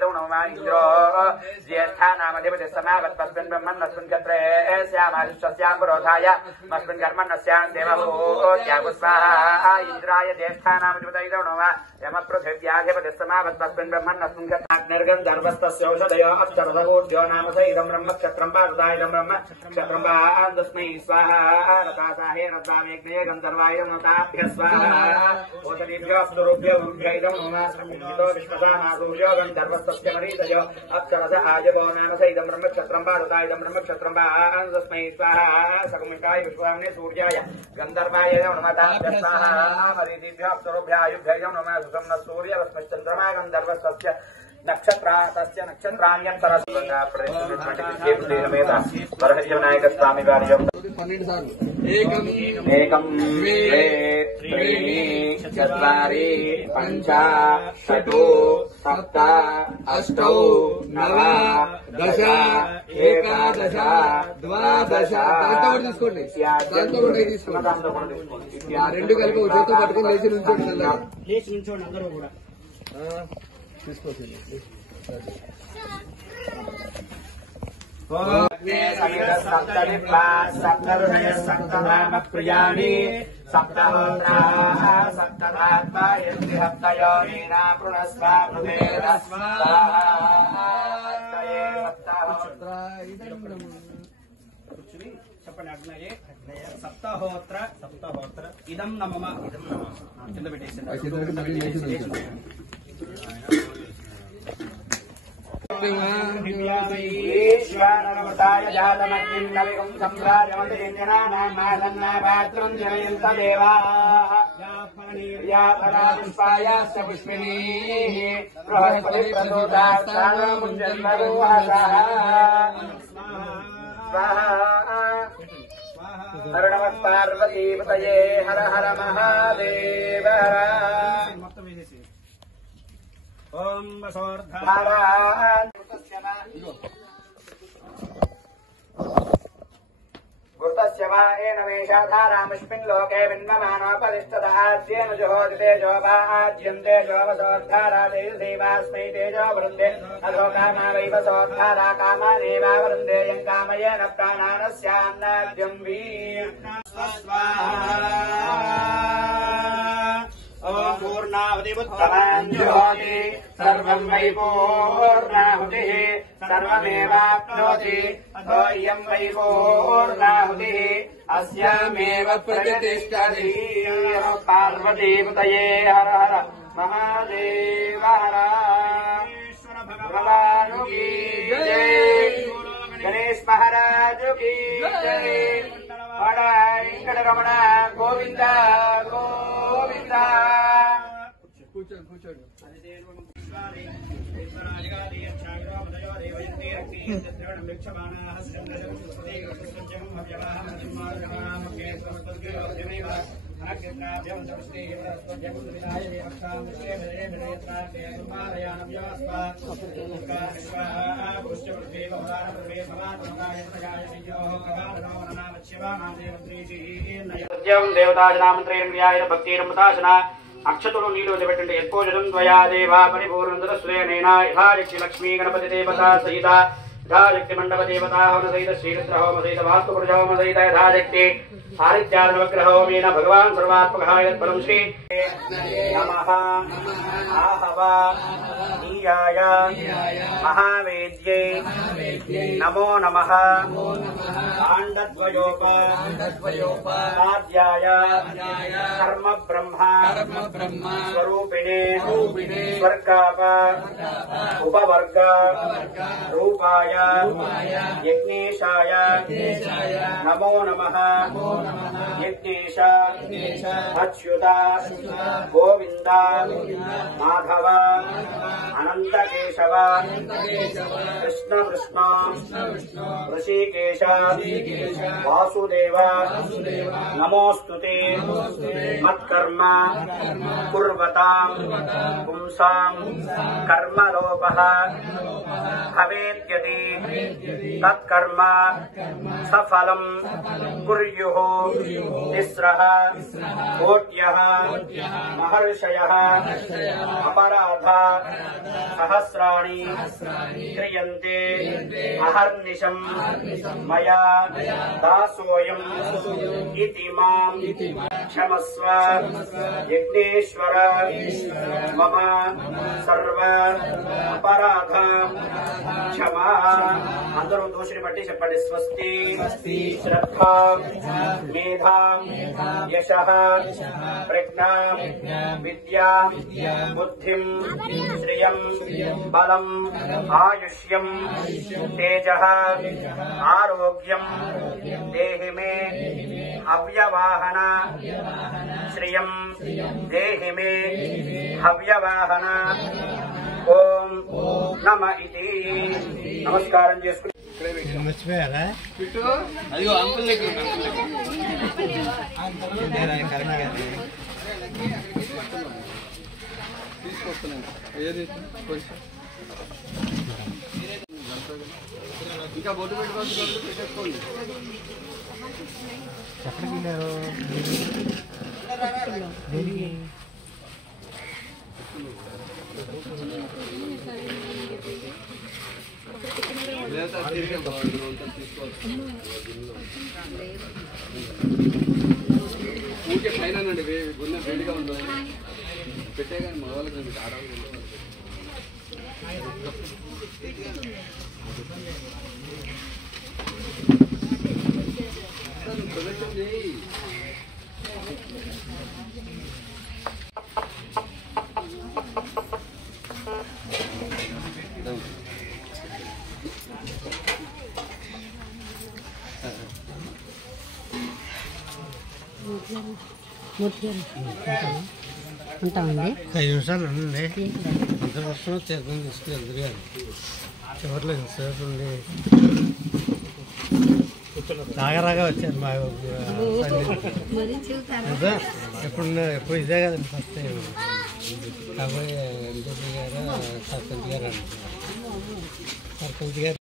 इंद्रो ज्येष्ठानामधिपति समावत्तस्मिन् ब्रह्मण्यस्मिन् क्षत्रे स्यामादिश्यस्यां पुरोधाय मस्मिन् कर्मण्यस्यां देवभूत्यागुस्वाहा इंद्राय ज्येष्ठानामधिपतये नमः यमपृथिव्याधिपति समावत्तस्मिन् ब्रह्मण्यस्मिन् क्षत्राग्निर्गन्धर्वस्तस्यौषधयो अक्षरसगूढ्यो नाम सैदं ब्रह्मक्षत्रं पादुदायं ब्रह्मक्षत्रं तस्मै स्वाहा रतासाहे रतामेघ्ने गन्धर्वाय नमताभ्यः स्वाहा ओषधीभ्यो स्वरूभ्यो उभ्यैदं नमः संहितो विश्वसामासूर्यो गन्धर्वस्तस्य मरीतयो अक्षरस आजगो नाम सैदं ब्रह्मक्षत्रं पादुदायं ब्रह्मक्षत्रं तस्मै स्वाहा सकुमिकाय विश्वाम्ने सूर्याय गन्धर्वाय नमताभ्यः स्वाहा मरीतिभ्यो स्वरूभ्यायुभ्यैदं नमः सुसम्न सूर्य वस्मश्चन्द्रमा गन्धर्वस्तस्य नक्षत्रा तस्य नक्षत्राण्यन्तरस्वरहरिविनायक स्वामी वार्यम् एकं द्वे त्रीणि चत्वारि पञ्च षट् सप्त अष्टौ नव दश एकादश द्वादश తీసుకోండి రెండు కలిపి చేతితో పట్టుకుని లేచి నుంచోండి అందరూ కూడా తీసుకోండి सप्तम प्रियाणि सप्तहोत्राः सप्तमात्मा यन्ति हप्तयोनिना पुनस्व చెప్పండి అగ్నయే సప్తహోత్ర సప్తహోత్ర ఇదం నమమ ఇదం నమమ కింద పెట్టేసి ईश्वरनमताय जातमग्निन्नविगं सम्राजमतिञ्जनानामादन्नापात्रं जनयन्त देवाः यापरापुष्पायाश्च पुष्पिणीः बृहस्पतिप्रदोदास्तानमुञ्जन्मरूहसः स्वाहा हर नमः पार्वतीपतये हर हर महादेव ओम गुरुतस्य वा एनमेषाधारामस्मिन् लोके विन्ममानोपदिष्टदाद्येन जुहोति तेजो वा आद्यन्ते जोवसोद्धारा देवास्मै तेजो वृन्दे अधो कामा वै वसोद्धारा कामानेवा वृन्दे यं कामयेन प्राणानस्यान्नाद्यं ओम पूर्णाहुतिमुत्तमाञ्जुहोति सर्वं वै पूर्णाहुतिः सर्वमेवाप्नोति अथो इयं वै पूर्णाहुतिः अस्यामेव प्रतिष्ठति पार्वतीपतये हर हर महादेव हर भगवान् की जय गणेश महाराज की जय वेंकटरमण गोविंद गोविंद देवताजनामंत्रेण भक्तिरमुदासना अक्षतुलु नीलो देवटंटे यत्पोजनं द्वया देवा परिपूर्णन्दस्वेनेन यथायक्षि लक्ष्मी गणपति देवता सहिता यथाशक्ति मंडप देवता होम सहित श्रीरुद्र होम सहित वास्तु पुरुष होम सहित यथाशक्ति सारित्याद नवग्रह होमेन भगवान् सर्वात्मकः यत्फलं श्री नमः आहवा नीयाय महावेद्यै नमो नमः पाण्डद्वयोपाध्याय कर्म ब्रह्मा स्वरूपिणे स्वर्गाप उपवर्ग रूपाय यज्ञेशाय नमो नमः यज्ञेश अच्युत गोविंद माधव अनंत केशव कृष्ण कृष्ण ऋषिकेश वासुदेव नमोस्तुते मत्कर्म कुर्वतां पुंसां कर्मलोपः भवेद्यदि तत्कर्म सफलं कुर्युः तिस्रः कोट्यः महर्षयः अपराध सहस्राणि क्रियन्ते अहर्निशं मया दासोऽयं इति मां क्षमस्व यज्ञेश्वर मम सर्व अपराधं क्षमा అందరూ దోషిని బట్టి చెప్పండి స్వస్తి శ్రద్ధా మేధా యశః ప్రజ్ఞా విద్యా బుద్ధిం శ్రియం బలం ఆయుష్యం తేజః ఆరోగ్యం దేహి మే హవ్యవాహన శ్రియం దేహి మే హవ్యవాహన ఓం నమ ఇతి నమస్కారం చేసుకుని మర్చిపోయారా అదిగో అంకుల్ దగ్గర తీసుకొస్తున్నాను ఏది ఇంకా బొట్టు పెట్టుకోవచ్చు పెట్టేసుకోండి ఎక్కడికి వెళ్ళారు ఊరికే పైన గున్న వేడిగా ఉంటుంది పెట్టే కానీ మా వాళ్ళకి ఆడవాళ్ళు ఉంటామండి 5 నిమిషాలు ఉండండి అందరు వస్తున్నా తీర్థం తీసుకెళ్తారు కానీ చివరిలో ఇంతసేపు ఉండి రాగా వచ్చారు మా అదే ఎప్పుడు ఇదే కదండి ఫస్ట్ టైం కాబట్టి ఎంపీ గారు సర్పంచ్ గారు అంటున్నారు సర్పంచ్ గారు